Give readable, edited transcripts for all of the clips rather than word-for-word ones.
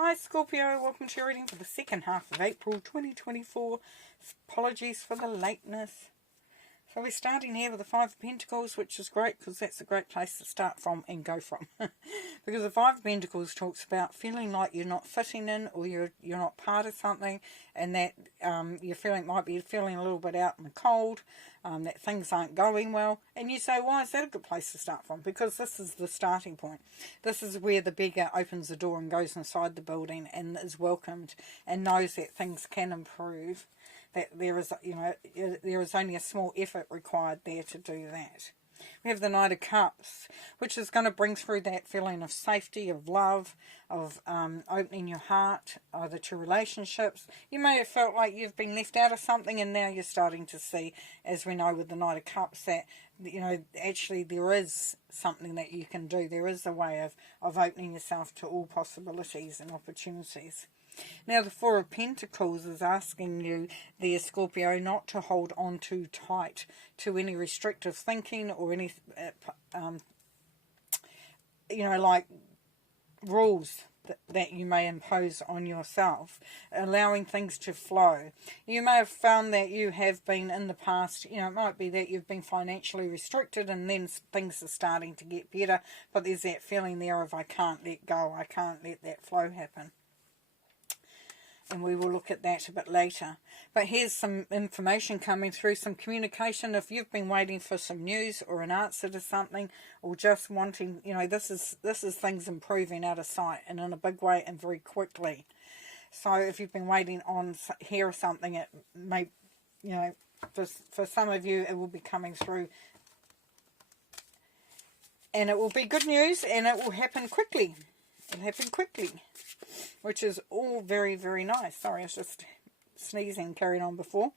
Hi Scorpio, welcome to your reading for the second half of April 2024. Apologies for the lateness. So we're starting here with the Five of Pentacles, which is great because that's a great place to start from and go from. Because the Five of Pentacles talks about feeling like you're not fitting in, or you're not part of something, and that might be feeling a little bit out in the cold, that things aren't going well. And you say, why is that a good place to start from? Because this is the starting point. This is where the beggar opens the door and goes inside the building and is welcomed and knows that things can improve. That there is only a small effort required there to do that. We have the Knight of Cups, which is going to bring through that feeling of safety, of love, of opening your heart, either to relationships. You may have felt like you've been left out of something, and now you're starting to see, as we know with the Knight of Cups, that actually there is something that you can do. There is a way of opening yourself to all possibilities and opportunities. Now the Four of Pentacles is asking you, the Scorpio, not to hold on too tight to any restrictive thinking or any, like rules that you may impose on yourself, allowing things to flow. You may have found that you have been in the past, it might be that you've been financially restricted and then things are starting to get better, but there's that feeling there of I can't let go, I can't let that flow happen. And we will look at that a bit later. But here's some information coming through, some communication. If you've been waiting for some news or an answer to something, or just wanting, this is things improving out of sight and in a big way and very quickly. So if you've been waiting on hear something, it may, for some of you, it will be coming through. And it will be good news, and it will happen quickly. It'll happen quickly, which is all very, very nice. Sorry, I was just sneezing, carrying on before.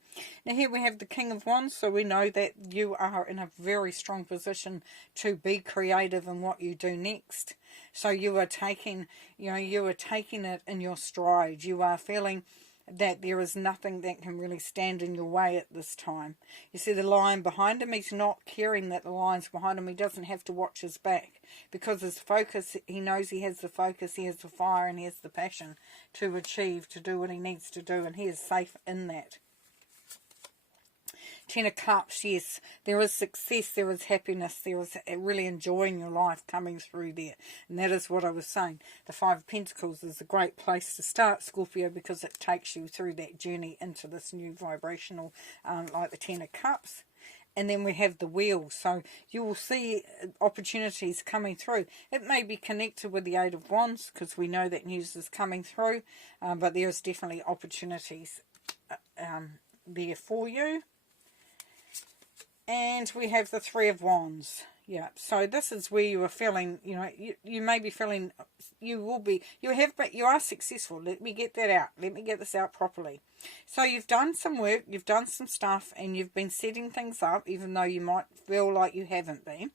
Now here we have the King of Wands, so we know that you are in a very strong position to be creative in what you do next. So you are taking, it in your stride. You are feeling that there is nothing that can really stand in your way at this time. You see the lion behind him, he's not caring that the lion's behind him. He doesn't have to watch his back because his focus, he knows he has the focus, he has the fire, and he has the passion to achieve, to do what he needs to do, and he is safe in that. Ten of Cups, yes, there is success, there is happiness, there is really enjoying your life coming through there. And that is what I was saying. The Five of Pentacles is a great place to start, Scorpio, because it takes you through that journey into this new vibrational, like the Ten of Cups. And then we have the Wheel, so you will see opportunities coming through. It may be connected with the Eight of Wands, because we know that news is coming through, but there's definitely opportunities there for you. And we have the Three of Wands. Yeah, so this is where you are feeling, you may be feeling, you are successful. Let me get that out. Let me get this out properly. So you've done some work, you've done some stuff, and you've been setting things up, even though you might feel like you haven't been.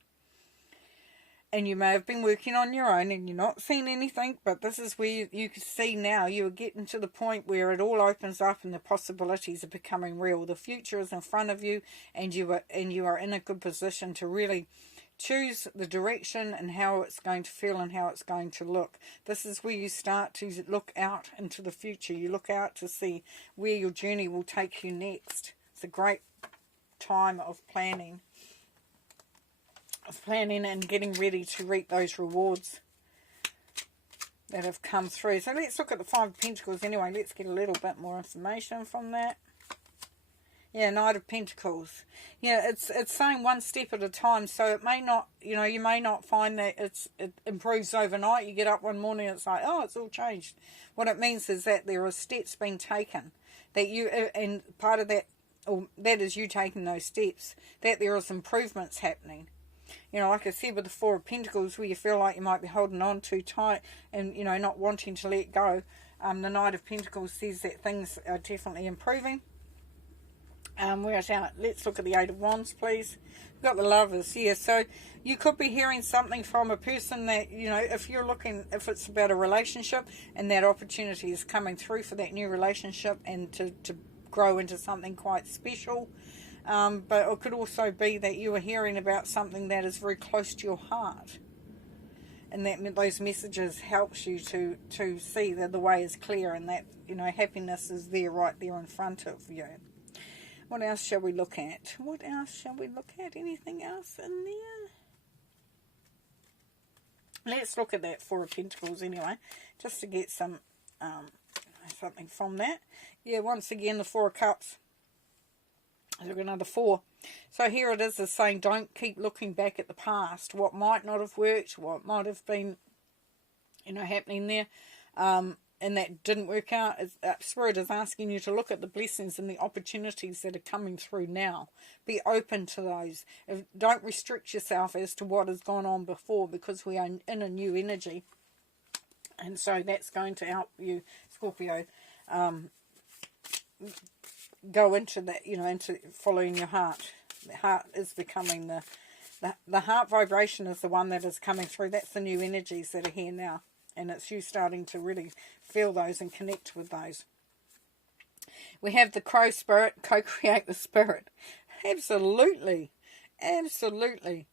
And you may have been working on your own and you're not seeing anything, but this is where you can see now you are getting to the point where it all opens up and the possibilities are becoming real. The future is in front of you, and you are in a good position to really choose the direction and how it's going to feel and how it's going to look. This is where you start to look out into the future. You look out to see where your journey will take you next. It's a great time of planning. And getting ready to reap those rewards that have come through. So let's look at the Five of Pentacles anyway. Let's get a little bit more information from that. Yeah, Knight of Pentacles. Yeah, it's saying one step at a time. So it may not, you may not find that it improves overnight. You get up one morning and it's like, oh, it's all changed. What it means is that there are steps being taken. That you, and part of that, or that is you taking those steps, that there is improvements happening. Like I said with the Four of Pentacles, where you feel like you might be holding on too tight and, not wanting to let go. The Knight of Pentacles says that things are definitely improving. Let's look at the Eight of Wands, please. We've got the Lovers here. So you could be hearing something from a person that, if it's about a relationship and that opportunity is coming through for that new relationship and to grow into something quite special. But it could also be that you are hearing about something that is very close to your heart. and that those messages helps you to see that the way is clear, and that, you know, happiness is there, right there in front of you. What else shall we look at? What else shall we look at? Anything else in there? Let's look at that Four of Pentacles anyway, just to get some something from that. Yeah, once again, the Four of Cups. Look, another 4. So here it is saying, don't keep looking back at the past. What might not have worked, what might have been, you know, happening there, and that didn't work out. Spirit is asking you to look at the blessings and the opportunities that are coming through now. Be open to those. Don't restrict yourself as to what has gone on before, because we are in a new energy. And so that's going to help you, Scorpio, go into that, you know, into following your heart. The heart is becoming the heart vibration is the one that is coming through. That's the new energies that are here now. And it's you starting to really feel those and connect with those. We have the Crow Spirit, co-create the Spirit. Absolutely. Absolutely.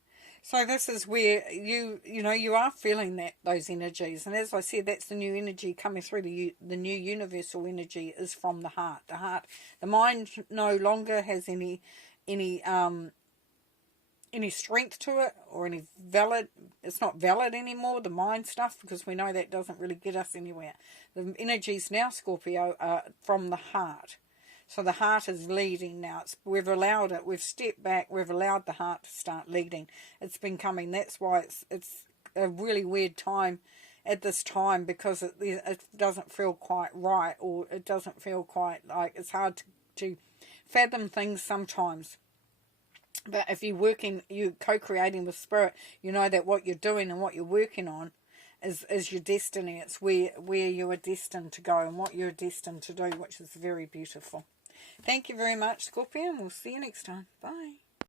So this is where you know, you are feeling those energies. And as I said, that's the new energy coming through. The new universal energy is from the heart. The heart, the mind no longer has any strength to it, or any valid. It's not valid anymore, the mind stuff, because we know that doesn't really get us anywhere. The energies now, Scorpio, are from the heart. So the heart is leading now. We've allowed it. We've stepped back. We've allowed the heart to start leading. It's been coming. That's why it's a really weird time at this time, because it doesn't feel quite right, or it doesn't feel quite like, it's hard to fathom things sometimes. But if you're co-creating with Spirit, you know that what you're doing and what you're working on is your destiny. It's where you are destined to go and what you're destined to do, which is very beautiful. Thank you very much, Scorpio, and we'll see you next time. Bye.